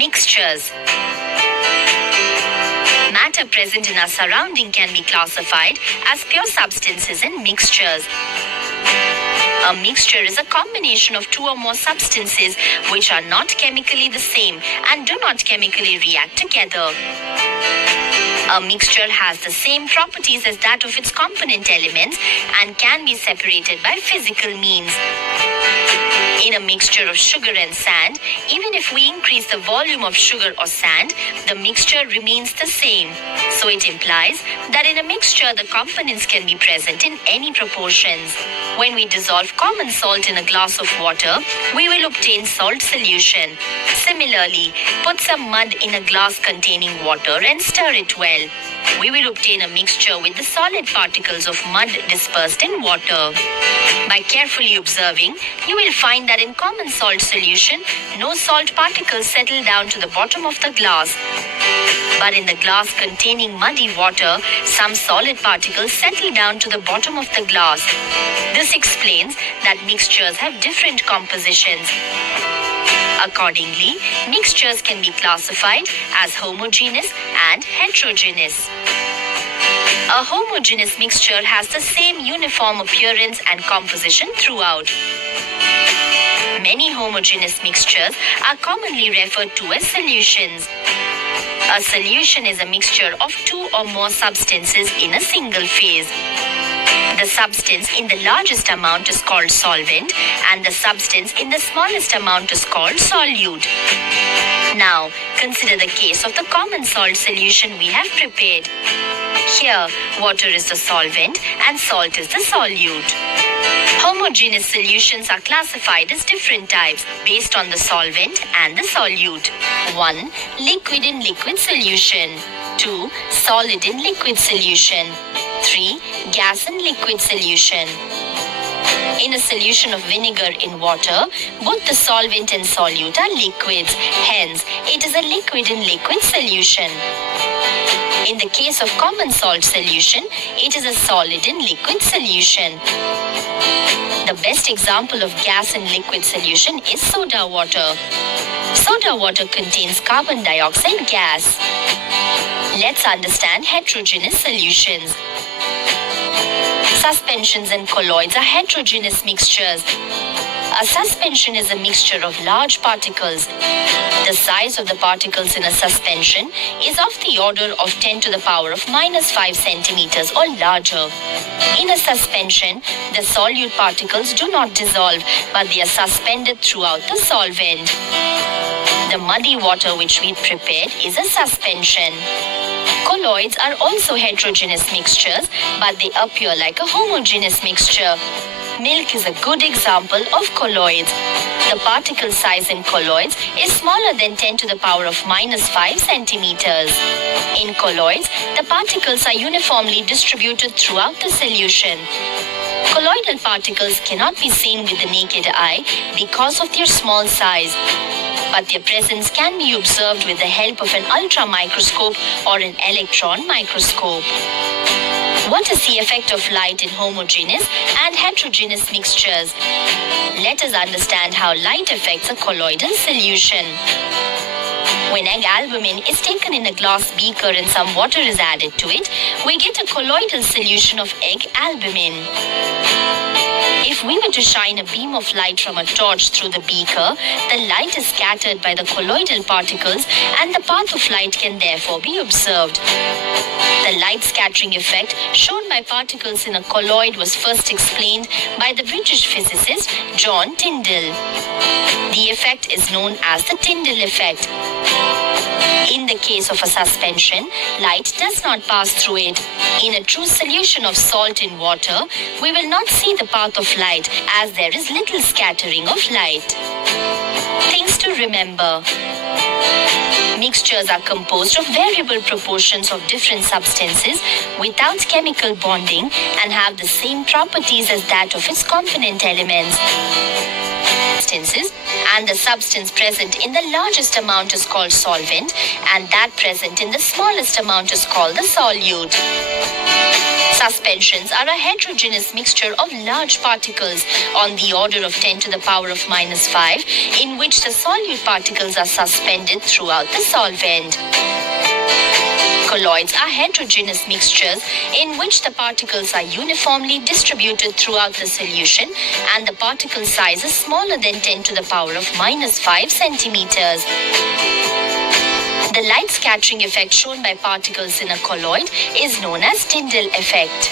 Mixtures. Matter present in our surrounding can be classified as pure substances and mixtures. A mixture is a combination of two or more substances which are not chemically the same and do not chemically react together. A mixture has the same properties as that of its component elements and can be separated by physical means. In a mixture of sugar and sand, even if we increase the volume of sugar or sand, the mixture remains the same. So it implies that in a mixture, the components can be present in any proportions. When we dissolve common salt in a glass of water, we will obtain salt solution. Similarly, put some mud in a glass containing water and stir it well. We will obtain a mixture with the solid particles of mud dispersed in water. By carefully observing, you will find that in common salt solution, no salt particles settle down to the bottom of the glass. But in the glass containing muddy water, some solid particles settle down to the bottom of the glass. This explains that mixtures have different compositions. Accordingly, mixtures can be classified as homogeneous and heterogeneous. A homogeneous mixture has the same uniform appearance and composition throughout. Many homogeneous mixtures are commonly referred to as solutions. A solution is a mixture of two or more substances in a single phase. The substance in the largest amount is called solvent, and the substance in the smallest amount is called solute. Now, consider the case of the common salt solution we have prepared. Here, water is the solvent and salt is the solute. Homogeneous solutions are classified as different types based on the solvent and the solute. 1. Liquid in liquid solution. 2. Solid in liquid solution. 3. Gas in liquid solution. In a solution of vinegar in water, both the solvent and solute are liquids. Hence, it is a liquid in liquid solution. In the case of common salt solution, it is a solid in liquid solution. The best example of gas in liquid solution is soda water. Soda water contains carbon dioxide gas. Let's understand heterogeneous solutions. Suspensions and colloids are heterogeneous mixtures. A suspension is a mixture of large particles. The size of the particles in a suspension is of the order of 10 to the power of -5 centimeters or larger. In a suspension, the solute particles do not dissolve, but they are suspended throughout the solvent. The muddy water which we prepared is a suspension. Colloids are also heterogeneous mixtures, but they appear like a homogeneous mixture. Milk is a good example of colloids. The particle size in colloids is smaller than 10 to the power of -5 centimeters. In colloids, the particles are uniformly distributed throughout the solution. Colloidal particles cannot be seen with the naked eye because of their small size, but their presence can be observed with the help of an ultramicroscope or an electron microscope. What is the effect of light in homogeneous and heterogeneous mixtures? Let us understand how light affects a colloidal solution. When egg albumin is taken in a glass beaker and some water is added to it, we get a colloidal solution of egg albumin. If we were to shine a beam of light from a torch through the beaker, the light is scattered by the colloidal particles and the path of light can therefore be observed. The light scattering effect shown by particles in a colloid was first explained by the British physicist John Tyndall. The effect is known as the Tyndall effect. In the case of a suspension, light does not pass through it. In a true solution of salt in water, we will not see the path of light as there is little scattering of light. Things to remember. Mixtures are composed of variable proportions of different substances without chemical bonding and have the same properties as that of its component elements. And the substance present in the largest amount is called solvent, and that present in the smallest amount is called the solute. Suspensions are a heterogeneous mixture of large particles on the order of 10 to the power of -5, in which the solute particles are suspended throughout the solvent. Colloids are heterogeneous mixtures in which the particles are uniformly distributed throughout the solution and the particle size is smaller than 10 to the power of -5 centimeters. The light scattering effect shown by particles in a colloid is known as Tyndall effect.